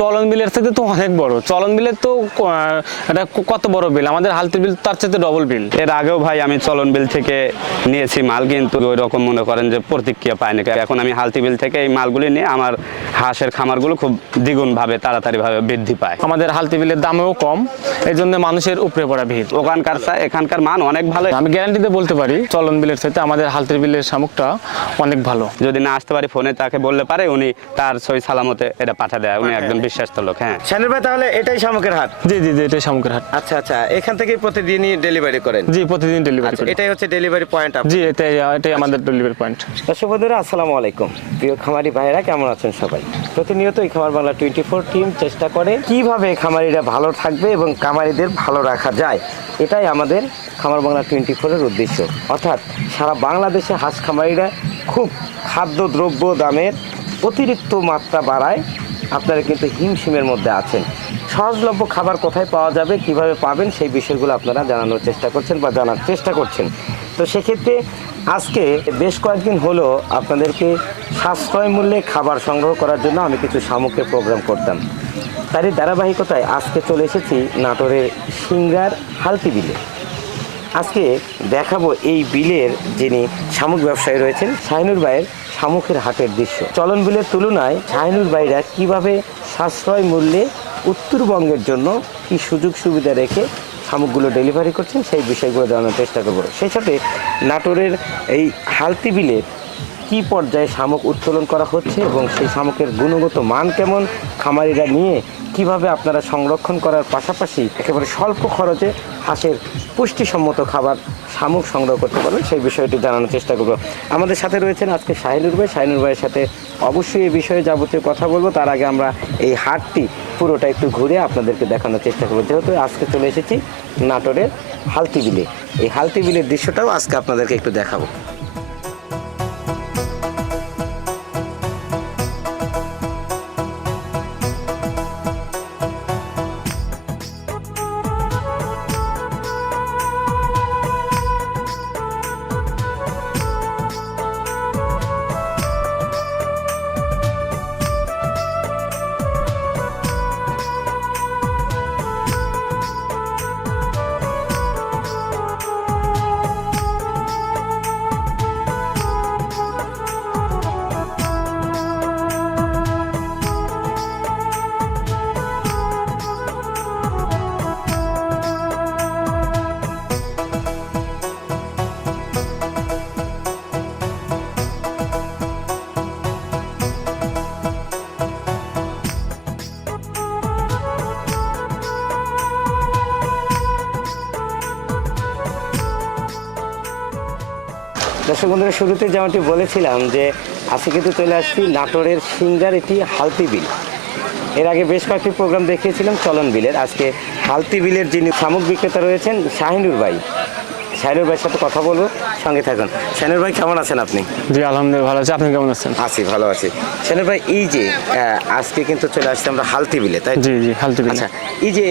চলন বিলের থেকে তো অনেক বড়। চলন বিলের তো এটা কত বড় বিল? আমাদের হালতি বিল তার চাইতে ডবল বিল। এর আগেও ভাই আমি চলন বিল থেকে নিয়েছি মাল কিন্তু ওই রকম মনে করেন যে প্রতিক্রিয়া পাইনি। এখন আমি হালতি বিল থেকে এই মালগুলি নিয়ে আমার হাঁসের খামারগুলো খুব দ্বিগুণ ভাবে তাড়াতাড়ি ভাবে বৃদ্ধি পায়। আমাদের হালতি বিলের দামেও কম এই জন্য মানুষের উপরে পড়া ভিড়। ওখানকার এখানকার মান অনেক ভালো। আমি গ্যারান্টিতে বলতে পারি চলন বিলের সাথে আমাদের হালতি বিলের শামুকটা অনেক ভালো। যদি না আসতে পারি ফোনে তাকে বললে পারে উনি তার সই সালামতে এটা পাঠা দেয় উনি একদম বিশ্বাস্ত লোক হ্যাঁ। শাহিনুর ভাই তাহলে এটাই শামুকের হাট? জি জি জি এটাই শামুকের হাট। আচ্ছা আচ্ছা এখান থেকে প্রতিদিনই ডেলিভারি করেন? জি প্রতিদিন ডেলিভারি আচ্ছা করি। এটাই হচ্ছে ডেলিভারি পয়েন্ট জি এটাই এটাই আমাদের ডেলিভারি পয়েন্ট দর্শক বন্ধুরা আসসালামু আলাইকুম। প্রিয় খামারি ভাইরা কেমন আছেন সবাই? প্রতিনিয়ত এই খামার বাংলা টোয়েন্টি ফোর টিম চেষ্টা করে কীভাবে খামারিরা ভালো থাকবে এবং খামারিদের ভালো রাখা যায়। এটাই আমাদের খামার বাংলা টোয়েন্টি ফোরের উদ্দেশ্য। অর্থাৎ সারা বাংলাদেশে হাঁস খামারিরা খুব খাদ্য দ্রব্য দামের অতিরিক্ত মাত্রা বাড়ায় আপনারা কিন্তু হিমশিমের মধ্যে আছেন। সহজলভ্য খাবার কোথায় পাওয়া যাবে, কীভাবে পাবেন, সেই বিষয়গুলো আপনারা জানানোর চেষ্টা করছেন বা জানার চেষ্টা করছেন। তো সেক্ষেত্রে আজকে বেশ কয়েকদিন হলো আপনাদেরকে সাশ্রয় মূল্যে খাবার সংগ্রহ করার জন্য আমি কিছু সামগ্রী প্রোগ্রাম করতাম। তারই ধারাবাহিকতায় আজকে চলে এসেছি নাটোরের সিঙ্গার হালতি বিলে। আজকে দেখাবো এই বিলের যিনি শামুক ব্যবসায়ী রয়েছেন, শাহিনুর ভাইয়ের শামুকের হাটের দৃশ্য। চলন বিলের তুলনায় শাহিনুর ভাইরা কীভাবে সাশ্রয় মূল্যে উত্তরবঙ্গের জন্য কি সুযোগ সুবিধা রেখে শামুকগুলো ডেলিভারি করছেন, সেই বিষয়গুলো জানানোর চেষ্টা করব। সেই সাথে নাটোরের এই হালতি বিলের কি পর্যায়ে শামুক উত্তোলন করা হচ্ছে এবং সেই শামুকের গুণগত মান কেমন, খামারিরা নিয়ে কীভাবে আপনারা সংরক্ষণ করার পাশাপাশি একেবারে স্বল্প খরচে হাঁসের পুষ্টিসম্মত খাবার শামুক সংগ্রহ করতে পারবেন, সেই বিষয়টি জানানোর চেষ্টা করব। আমাদের সাথে রয়েছেন আজকে শাহিনুর ভাই। শাহিনুর ভাইয়ের সাথে অবশ্যই এই বিষয়ে যাবতীয় কথা বলব। তার আগে আমরা এই হাটটি পুরোটা একটু ঘুরে আপনাদেরকে দেখানোর চেষ্টা করব। যেহেতু আজকে চলে এসেছি নাটোরের হালতি বিলে এই হালতি বিলের দৃশ্যটাও আজকে আপনাদেরকে একটু দেখাবো। দর্শক বন্ধুরা শুরুতে যেমনটি বলেছিলাম যে আজকে কিন্তু চলে আসছি নাটোরের সিঙ্গার এটি হালতি বিল। এর আগে বেশ কয়েকটি প্রোগ্রাম দেখিয়েছিলাম, চলন বিলের। আজকে হালতি বিলের যিনি শামুক বিক্রেতা রয়েছেন, শাহিনুর ভাই। শাহিনুর ভাইয়ের সাথে কথা বলব সঙ্গে থাকুন। শাহিনুর ভাই কেমন আছেন আপনি? জি আলহামদুলিল্লাহ ভালো আছি। আপনি কেমন আছেন? আছি ভালো আছি। শাহিনুর ভাই এই যে আজকে কিন্তু চলে আসছি আমরা হালতি বিলে তাই? জি জি হালতি বিল আচ্ছা এই যে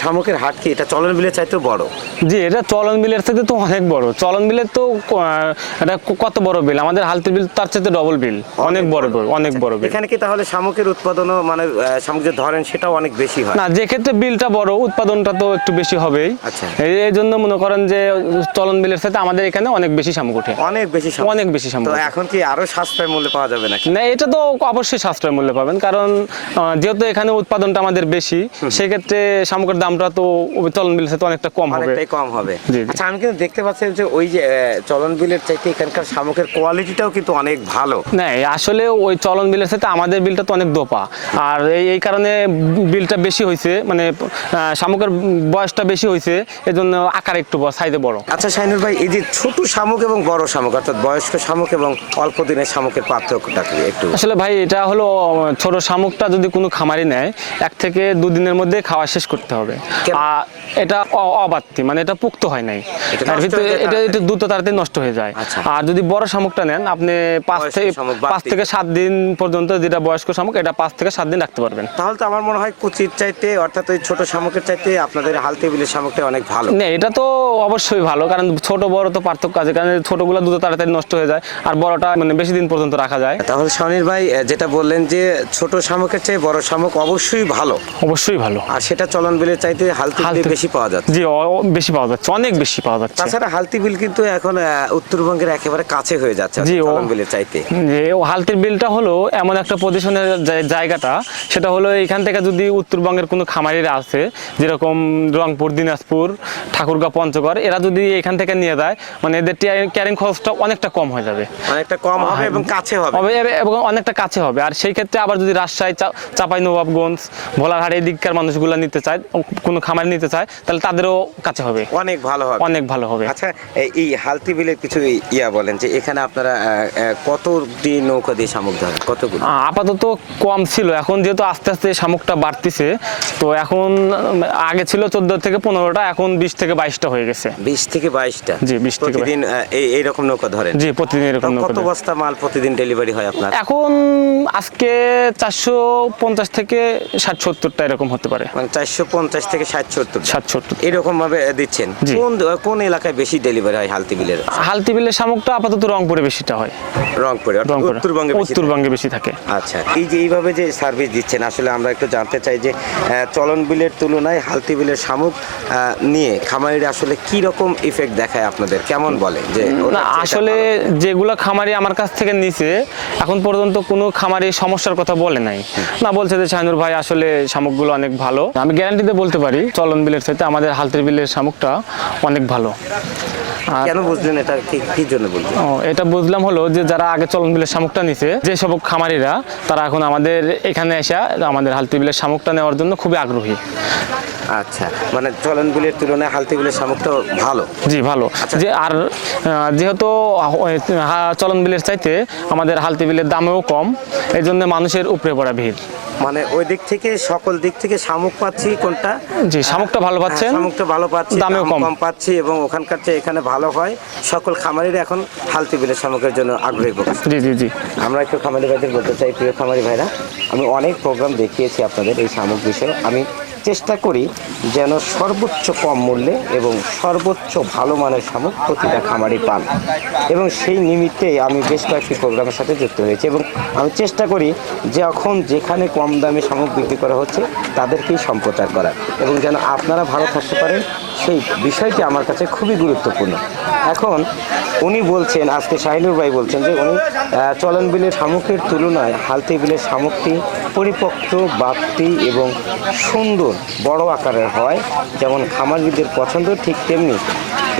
শামুকের হাট কি এটা চলন বিলের চাইতেও বড়? জি এটা চলন বিলের থেকে তো অনেক বড়। চলন বিলের তো এটা কত বড় বিল? আমাদের হালতি বিল তার চাইতে ডবল বিল। অনেক বড়। বিল অনেক বড় বিল। এখানে কি তাহলে শামুকের উৎপাদনও মানে শামুক যে ধরেন সেটাও অনেক বেশি হয়? না যে ক্ষেত্রে বিলটা বড় উৎপাদনটা তো একটু বেশি হবেই। আচ্ছা। এই জন্য মনে করেন যে চলন বিলের সাথে আমাদের এখানে অনেক বেশি শামুক ওঠে। অনেক বেশি শামুক। অনেক বেশি শামুক তো এখন কি আরও সাশ্রয় মূল্যে পাওয়া যাবে নাকি? না এটা তো অবশ্যই সাশ্রয় মূল্যে পাবেন কারণ আহ, যেহেতু এখানে উৎপাদনটা আমাদের বেশি সেক্ষেত্রে শামুকের দামটা তো ওই চলন বিলের সাথে অনেকটা কম হবে। অনেকটাই কম হবে। জি, জি। আচ্ছা আমি কিন্তু দেখতে পাচ্ছি যে ওই যে আহ, চলন বিলের চাইতে এখানকার শামুকের কোয়ালিটিটাও কিন্তু অনেক ভালো। না আসলে ওই চলন বিলের সাথে আমাদের বিলটা তো অনেক দোপা। আর এই এই কারণে বিলটা বেশি হয়েছে মানে আহ, শামুকের বয়সটা বেশি হয়েছে এজন্য আকার একটু সাইজে বড়। আচ্ছা শাহিনুর ভাই এই যে ছোট শামুক এবং বড় শামুক অর্থাৎ বয়স্ক শামুক এবং অল্প দিনের শামুকের পার্থক্যটা কি একটু? আসলে ভাই এটা হলো ছোট শামুকটা যদি কোনো খামারি নেয় এক থেকে দুদিনের মধ্যে খাওয়া শেষ করতে হবে। আর এটা অবাত্তি মানে এটা পুক্ত হয় নাই। এর ভিতরে এটা একটু দ্রুত তাড়াতাড়ি নষ্ট হয়ে যায়। আচ্ছা। আর যদি বড় শামুকটা নেন আপনি পাঁচ থেকে পাঁচ থেকে সাত দিন পর্যন্ত যেটা বয়স্ক শামুক এটা পাঁচ থেকে সাত দিন রাখতে পারবেন। তাহলে তো আমার মনে হয় কুচির চাইতে অর্থাৎ ওই ছোট শামুকের চাইতে আপনাদের হালতে বিলের শামুকটা অনেক ভালো। না এটা তো অবশ্যই ভালো। কারণ ছোট বড় তো পার্থক্য আছে। কারণ ছোটগুলো দুধ তাড়াতাড়ি নষ্ট হয়ে যায় আর বড়টা মানে বেশি দিন পর্যন্ত রাখা যায়। তাহলে স্বনির ভাই যেটা বললেন যে ছোট শামুকের চেয়ে বড় শামুক অবশ্যই ভালো। অবশ্যই ভালো। আর সেটা চলন বিলের চাইতে হালতি বিলে বেশি পাওয়া যাচ্ছে। জি বেশি পাওয়া যাচ্ছে অনেক বেশি পাওয়া যাচ্ছে। তাছাড়া হালতি বিল কিন্তু এখন উত্তরবঙ্গের একেবারে কাছে হয়ে যাচ্ছে জি, চলন বিলের চাইতে। যে ও হালতির বিলটা হলো এমন একটা পজিশনের জায়গাটা। সেটা হলো এখান থেকে যদি উত্তরবঙ্গের কোনো খামারিরা আছে যেরকম রংপুর দিনাজপুর ঠাকুরগাঁও পঞ্চগড় এরা যদি এখান থেকে নিয়ে যায় মানে এদের ক্যারিং খরচটা অনেকটা কম হয়ে যাবে। অনেকটা কম হবে এবং কাছে হবে। এবং অনেকটা কাছে হবে। আর সেই ক্ষেত্রে আবার যদি রাজশাহী চাঁপাই নবাবগঞ্জ ভোলারহাট এই দিককার মানুষগুলো নিতে চায় কোনো খামার নিতে চায় তাহলে তাদেরও কাছে হবে। অনেক ভালো হবে। অনেক ভালো হবে। আচ্ছা এই- হালতি বিলের কিছু ইয়া বলেন যে এখানে আপনারা আহ, কতটি নৌকা দিয়ে শামুক ধরেন? কতগুলো? আপাতত কম ছিল। এখন যেহেতু আস্তে আস্তে শামুকটা বাড়তিছে তো এখন আগে ছিল চোদ্দ থেকে পনেরোটা এখন বিশ থেকে বাইশটা হয়ে গেছে। বিশ থেকে বাইশটা। জি, 20 থেকে প্রতিদিন এই এইরকম নৌকা ধরেন? জি প্রতিদিন এরকম কত বস্তা মাল প্রতিদিন ডেলিভারি হয় আপনার? এখন আজকে চারশো পঞ্চাশ থেকে ষাট সত্তরটা এরকম হতে পারে। মানে চারশো পঞ্চাশ থেকে ষাট সত্তর ষাট সত্তর। এরকম ভাবে দিচ্ছেন। কোন কোন এলাকায় বেশি ডেলিভারি হয় হালতি বিলের? হালতি বিলের শামুকটা আপাতত রংপুরে বেশিটা হয়। রংপুরে উত্তরবঙ্গে বেশি উত্তরবঙ্গে বেশি থাকে। আচ্ছা এই যে এইভাবে যে সার্ভিস দিচ্ছেন আসলে আমরা একটু জানতে চাই যে চলন বিলের তুলনায় হালতি বিলের শামুক নিয়ে খামারিরা আসলে কি রকম ইফেক্ট দেখায় আপনাদের? কেমন বলে? যে না আসলে যেগুলো খামারি আমার কাছ থেকে নিছে এখন পর্যন্ত কোনো খামারি সমস্যার কথা বলে নাই। না বলছে যে শাহিনুর ভাই আসলে শামুকগুলো অনেক ভালো। আমি গ্যারান্টিতে বলতে পারি চলন বিলের সাথে আমাদের হালতের বিলের শামুকটা অনেক ভালো। কেন বুঝলেন এটা? কি কি জন্য বলছেন ও, এটা বুঝলাম হলো যে যারা আগে চলন বিলের শামুকটা নিছে যে সব খামারিরা তারা এখন আমাদের এখানে এসে আমাদের হালতি বিলের শামুকটা নেওয়ার জন্য খুবই আগ্রহী। আচ্ছা মানে চলন বিলের তুলনায় হালতি বিলের শামুকটা ভালো। জি ভালো। যে আর যেহেতু আহ, চলন বিলের চাইতে আমাদের হালতি বিলের দামেও কম এই জন্য মানুষের উপরে পড়া ভিড়। মানে ওই দিক থেকে সকল দিক থেকে শামুক পাচ্ছি কোনটা? জি শামুকটা ভালো পাচ্ছেন। হ্যাঁ, শামুকটা ভালো পাচ্ছি দামেও কম। কম পাচ্ছি এবং ওখানকার চেয়ে এখানে ভালো হয়। সকল খামারিরা এখন হালতি বিলের শামুকের জন্য আগ্রহী প্রকাশ জি জি জি। আমরা একটু খামারি ভাইদের বলতে চাই প্রিয় খামারি ভাইরা আমি অনেক প্রোগ্রাম দেখিয়েছি আপনাদের এই শামুক বিষয়ে। আমি চেষ্টা করি যেন সর্বোচ্চ কম মূল্যে এবং সর্বোচ্চ ভালো মানের শামুক প্রতিটা খামারি পান। এবং সেই নিমিত্তে আমি বেশ কয়েকটি প্রোগ্রামের সাথে যুক্ত হয়েছি এবং আমি চেষ্টা করি যে এখন যেখানে কম দামে শামুক বিক্রি করা হচ্ছে তাদেরকেই সম্প্রচার করা এবং যেন আপনারা ভালো থাকতে পারেন সেই বিষয়টি আমার কাছে খুবই গুরুত্বপূর্ণ। এখন উনি বলছেন, আজকে শাহিনুর ভাই বলছেন যে উনি চলন বিলের শামুকের তুলনায় হালতি বিলের শামুকটি পরিপক্ক বাপ্তি এবং সুন্দর, বড় আকারের হয়। যেমন খামারিদের পছন্দ ঠিক তেমনি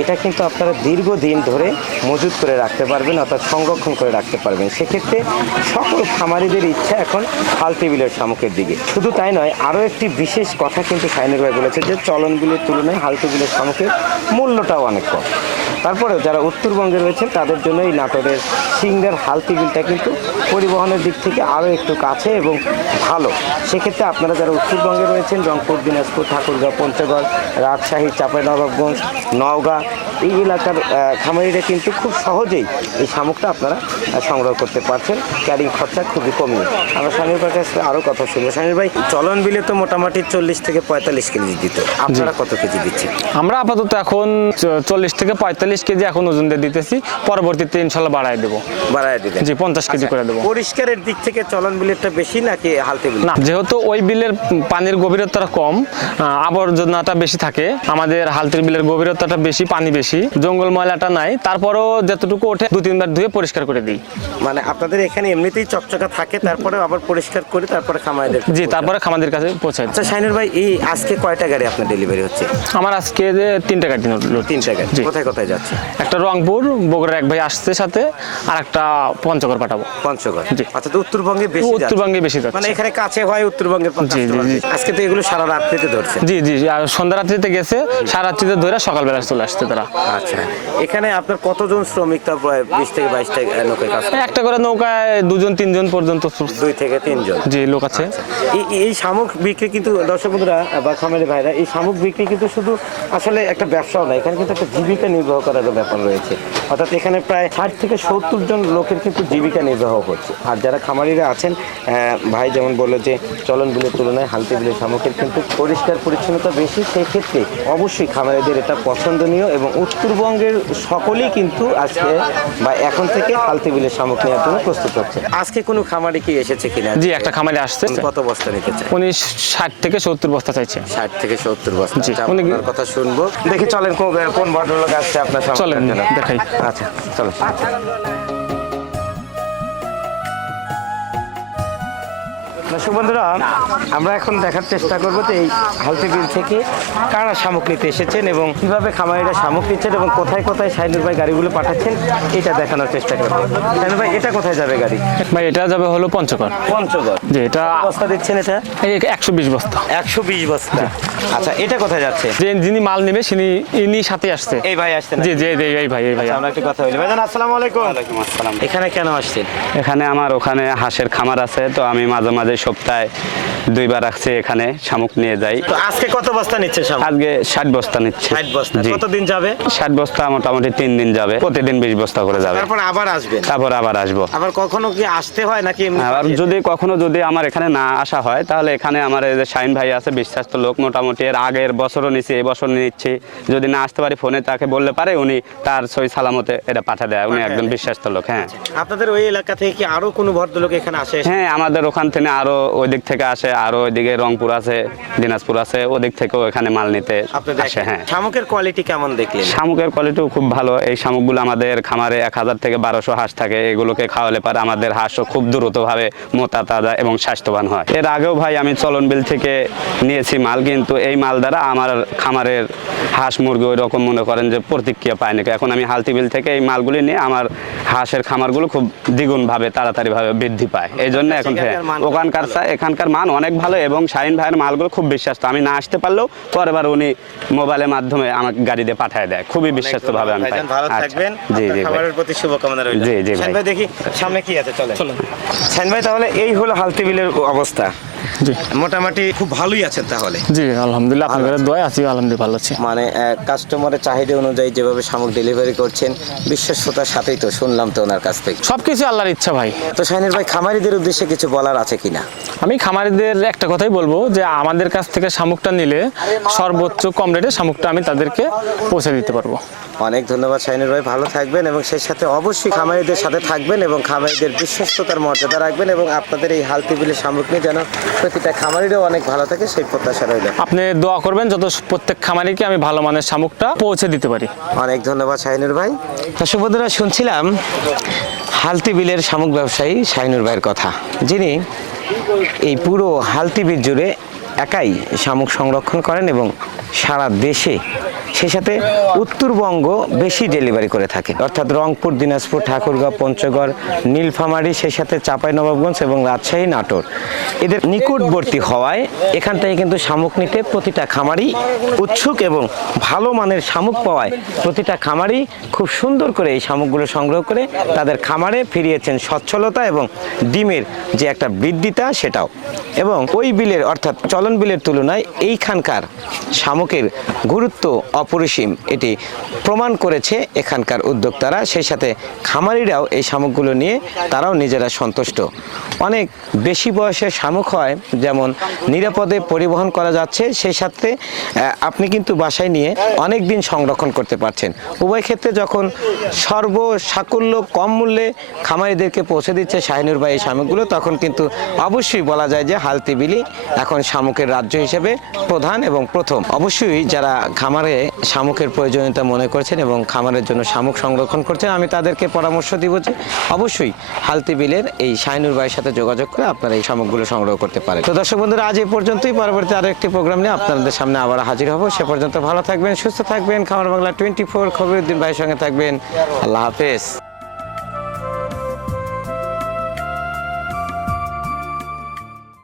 এটা কিন্তু আপনারা দীর্ঘদিন ধরে মজুত করে রাখতে পারবেন, অর্থাৎ সংরক্ষণ করে রাখতে পারবেন। সেক্ষেত্রে সকল খামারিদের ইচ্ছা এখন হালতি বিলের শামুকের দিকে। শুধু তাই নয়, আরও একটি বিশেষ কথা কিন্তু সাইনের ভাই বলেছে যে চলনগুলির তুলনায় হাল বিলের শামুকের মূল্যটাও অনেক কম। তারপরেও যারা উত্তরবঙ্গে রয়েছেন তাদের জন্য এই নাটোরের সিঙ্গার হালতি বিলটা কিন্তু পরিবহনের দিক থেকে আরও একটু কাছে এবং ভালো। সেক্ষেত্রে আপনারা যারা উত্তরবঙ্গে রয়েছেন রংপুর দিনাজপুর ঠাকুরগাঁও পঞ্চগড় রাজশাহী চাঁপাইনবাবগঞ্জ নওগাঁ এই এলাকার খামারিরা কিন্তু খুব সহজেই এই শামুকটা আপনারা সংগ্রহ করতে পারছেন। ক্যারিং খরচা খুবই কমিয়ে। আমরা স্বামীর কাছে আরও কথা শুনব। স্বামীর ভাই চলন বিলে তো মোটামুটি চল্লিশ থেকে পঁয়তাল্লিশ কেজি দিত। আপনারা কত কেজি দিচ্ছেন? আমরা আপাতত এখন চল্লিশ থেকে পঁয়তাল্লিশ কেজি এখন ওজন দিয়ে দিতেছি পরবর্তীতে ইনশাল্লাহ বাড়াই দেবো। বাড়ায় দিলেন জি পঞ্চাশ কেজি করে দেবো। পরিষ্কারের দিক থেকে চলন বিলেরটা বেশি নাকি হালতে বিল না যেহেতু ওই বিলের পানির গভীরতা কম আবর্জনাটা বেশি থাকে আমাদের হালতির বিলের গভীরতাটা বেশি পানি বেশি জঙ্গল ময়লাটা নাই তারপরও যতটুকু ওঠে দু তিনবার ধুয়ে পরিষ্কার করে দিই। মানে আপনাদের এখানে এমনিতেই চকচকা থাকে তারপরে আবার পরিষ্কার করে তারপরে খামাইদের জি তারপরে খামাদের কাছে দিই। আচ্ছা শাইনুর ভাই এই আজকে কয়টা গাড়ি আপনার ডেলিভারি হচ্ছে? আমার আজকে যে তিনটা গাড়ি তিনটা গাড়ি। কোথায় কোথায় যাচ্ছে? একটা রংপুর বগুড়ার এক ভাই আসছে সাথে আর একটা পঞ্চগড় পাঠাবো। পঞ্চগড়? জি। অর্থাৎ উত্তরবঙ্গে বেশি যাচ্ছে। উত্তরবঙ্গে বেশি মানে এখানে কাছে হয় উত্তরবঙ্গের জি, জি, জি। আজকে তো এগুলো সারা রাত্রিতে ধরছে। জি জি আর সন্ধ্যা রাত্রিতে গেছে সারা রাত্রিতে ধরে সকালবেলা চলে আসছে তারা। আচ্ছা এখানে আপনার কতজন শ্রমিক তার প্রায় বিশ থেকে বাইশটা নৌকায় কাজ করে? একটা করে নৌকায় দুজন তিনজন পর্যন্ত দুই থেকে তিনজন। যে লোক আছে। এই এই শামুক বিক্রি কিন্তু দর্শক বন্ধুরা বা খামারি ভাইরা এই শামুক বিক্রি কিন্তু শুধু আসলে একটা ব্যবসাও না এখানে কিন্তু একটা জীবিকা নির্বাহ করারও ব্যাপার রয়েছে। অর্থাৎ এখানে প্রায় ষাট থেকে সত্তর জন লোকের কিন্তু জীবিকা নির্বাহ করছে। আর যারা খামারিরা আছেন ভাই যেমন বলল যে চলন বিলের তুলনায় হালতি বিলের শামুকের কিন্তু পরিষ্কার পরিচ্ছন্নতা বেশি সেই ক্ষেত্রে অবশ্যই খামারিদের এটা পছন্দনীয় এবং উত্তরবঙ্গের সকলেই কিন্তু আজকে বা এখন থেকে হালতি বিলের শামুক নেওয়ার জন্য প্রস্তুত হচ্ছে। আজকে কোনো খামারি কি এসেছে কিনা? জি একটা খামারে আসছে। কত বস্তা নিতে চায় উনি ষাট থেকে সত্তর বস্তা চাইছে। ষাট থেকে সত্তর বস্তা। আচ্ছা, কথা শুনব। দেখি চলেন কোন ভদ্রলোক আসছে আপনার চলেন, দেখাই। আচ্ছা চলো। দর্শক বন্ধুরা আমরা এখন দেখার চেষ্টা করব যে এই হালতি বিল থেকে কারা শামুক নিতে এসেছেন এবং কীভাবে খামারিরা শামুক নিচ্ছেন এবং কোথায় কোথায় সাইনুর ভাই গাড়িগুলো পাঠাচ্ছেন এটা দেখানোর চেষ্টা করব। সাইনুর ভাই এটা কোথায় যাবে গাড়ি? ভাই এটা যাবে হলো পঞ্চগড়। পঞ্চগড়। যে এটা বস্তা দিচ্ছেন এটা? এই একশো বিশ বস্তা। একশো বিশ বস্তা। আচ্ছা এটা কোথায় যাচ্ছে? যে যিনি মাল নেবে তিনি ইনি সাথে আসছে। এই ভাই আসছেন জি জি জি, এই ভাই এই ভাই। আচ্ছা, আমরা একটু কথা বলি। ভাইজান আসসালামু আলাইকুম। ওয়ালাইকুম আসসালাম। এখানে কেন আসছেন? এখানে আমার ওখানে হাঁসের খামার আছে তো আমি মাঝে মাঝে সপ্তাহে দুইবার আসছি এখানে শামুক নিয়ে যাই। তো আজকে কত বস্তা নিচ্ছে শামুক? আজকে ষাট বস্তা নিচ্ছে। বস্তা। কতদিন যাবে? ষাট বস্তা মোটামুটি তিন দিন যাবে। প্রতিদিন বিশ বস্তা করে যাবে। তারপর আবার আসবেন তারপর আবার আসব। আবার কখনো কি আসতে হয় নাকি পাঠিয়ে যদি কখনো যদি আমার এখানে না আসা হয় তাহলে এখানে আমার এই যে শাইন ভাই আছে বিশ্বাস্ত লোক মোটামুটি। এর আগের বছরও নিচ্ছি এই বছর নিচ্ছি। যদি না আসতে পারি ফোনে তাকে বললে পারে উনি তার সই সালামতে এটা পাঠা দেয়। উনি একজন বিশ্বাস্ত লোক হ্যাঁ। আপনাদের ওই এলাকা থেকে কি আরও কোনো ভদ্রলোক এখানে আসে? হ্যাঁ আমাদের ওখান থেকে আরও ওই দিক থেকে আসে আরও ওইদিকে রংপুর আছে দিনাজপুর আছে ওদিক থেকেও এখানে মাল নিতে আসে হ্যাঁ। শামুকের কোয়ালিটি কেমন দেখলেন? শামুকের কোয়ালিটিও খুব ভালো। এই শামুকগুলো আমাদের খামারে এক হাজার থেকে বারোশো হাঁস থাকে এগুলোকে খাওয়ালে পারে আমাদের হাঁসও খুব দ্রুতভাবে মোটা তাজা এবং স্বাস্থ্যবান হয়। এর আগেও ভাই আমি চলন বিল থেকে নিয়েছি মাল কিন্তু এই মাল দ্বারা আমার খামারের হাঁস মুরগি ওই রকম মনে করেন যে প্রতিক্রিয়া পায় না এখন আমি হালতি বিল থেকে এই মালগুলি নিয়ে আমার হাঁসের খামারগুলো খুব দ্বিগুণভাবে তাড়াতাড়িভাবে বৃদ্ধি পায়। এই জন্য এখন হ্যাঁ, ওখানকার চা- এখানকার মান অনেক ভালো এবং শাহিন ভাইয়ের মালগুলো খুব বিশ্বাস্ত। আমি না আসতে পারলেও পরের বার উনি মোবাইলের মাধ্যমে আমাকে গাড়ি দিয়ে পাঠিয়ে দেয়। খুবই বিশ্বাস্ত ভাবে আমি ভালো আচ্ছা। থাকবেন। জি জি খাবারের প্রতি শুভকামনা রইল। জি, জি, ভাই। দেখি সামনে কি আছে চলে শাহিন ভাই তাহলে এই হলো হালতি বিলের অবস্থা। জি। মোটামুটি খুব ভালোই আছেন তাহলে। জি আলহামদুলিল্লাহ আপনাদের দোয়া আছি আলহামদুলিল্লাহ ভালো আছি। মানে কাস্টমারের চাহিদা অনুযায়ী যেভাবে শামুক ডেলিভারি করছেন বিশ্বস্ততার সাথেই তো শুনলাম তো ওনার কাছ থেকে। সবকিছু আল্লাহর ইচ্ছা ভাই। তো শাহিনুর ভাই খামারিদের উদ্দেশ্যে কিছু বলার আছে কিনা? আমি খামারিদের একটা কথাই বলব যে আমাদের কাছ থেকে শামুকটা নিলে সর্বোচ্চ কম রেটে শামুকটা আমি তাদেরকে পৌঁছে দিতে পারব। অনেক ধন্যবাদ শাহিনুর ভাই ভালো থাকবেন এবং সেই সাথে অবশ্যই খামারিদের সাথে থাকবেন এবং খামারিদের বিশ্বস্ততার মর্যাদা রাখবেন এবং আপনাদের এই হালতি বিলের নিয়ে যেন প্রতিটা খামারিরও অনেক ভালো থাকে সেই প্রত্যাশা রইল। আপনি দোয়া করবেন যত প্রত্যেক খামারিকে আমি ভালো মানের শামুকটা পৌঁছে দিতে পারি। অনেক ধন্যবাদ শাহিনুর ভাই। দর্শক বন্ধুরা শুনছিলাম হালতি বিলের শামুক ব্যবসায়ী শাহিনুর ভাইয়ের কথা। যিনি এই পুরো হালতি বিল জুড়ে একাই শামুক সংরক্ষণ করেন এবং সারা দেশে সেই সাথে উত্তরবঙ্গ বেশি ডেলিভারি করে থাকে। অর্থাৎ রংপুর, দিনাজপুর, ঠাকুরগাঁও, পঞ্চগড়, নীলফামারী, সেই সাথে চাঁপাইনবাবগঞ্জ এবং রাজশাহী, নাটোর। এদের নিকটবর্তী হওয়ায় এখান থেকে কিন্তু শামুক নিতে প্রতিটা খামারি উৎসুক এবং ভালো মানের শামুক পাওয়ায় প্রতিটা খামারি খুব সুন্দর করে এই শামুকগুলো সংগ্রহ করে তাদের খামারে ফিরিয়েছেন সচ্ছলতা এবং ডিমের যে একটা বৃদ্ধিতা সেটাও। এবং ওই বিলের অর্থাৎ চলন বিলের তুলনায় এইখানকার শামুকের গুরুত্ব অপরিসীম। এটি প্রমাণ করেছে এখানকার উদ্যোক্তারা। সেই সাথে খামারিরাও এই শামুকগুলো নিয়ে তারাও নিজেরা সন্তুষ্ট। অনেক বেশি বয়সের শামুক হয়, যেমন নিরাপদে পরিবহন করা যাচ্ছে, সেই সাথে আপনি কিন্তু বাসায় নিয়ে অনেক দিন সংরক্ষণ করতে পারছেন। উভয় ক্ষেত্রে যখন সর্ব সাকুল্য কম মূল্যে খামারিদেরকে পৌঁছে দিচ্ছে শাহিনুর ভাই এই শামুকগুলো তখন কিন্তু অবশ্যই বলা যায় যে হালতি বিলি এখন শামুকের রাজ্য হিসেবে প্রধান এবং প্রথম। অবশ্যই যারা খামারে শামুকের প্রয়োজনীয়তা মনে করছেন এবং খামারের জন্য শামুক সংরক্ষণ করছেন, আমি তাদেরকে পরামর্শ দিব যে অবশ্যই হালতি বিলের এই শাহিনুর ভাইয়ের সাথে যোগাযোগ করে আপনারা এই শামুকগুলো সংগ্রহ করতে পারেন। তো দর্শক বন্ধুরা, আজ এই পর্যন্তই। পরবর্তী আরও একটি প্রোগ্রাম নিয়ে আপনাদের সামনে আবার হাজির হব। সে পর্যন্ত ভালো থাকবেন, সুস্থ থাকবেন। খামার বাংলা টোয়েন্টি ফোর খবরুদ্দিন ভাইয়ের সঙ্গে থাকবেন। আল্লাহ হাফেজ।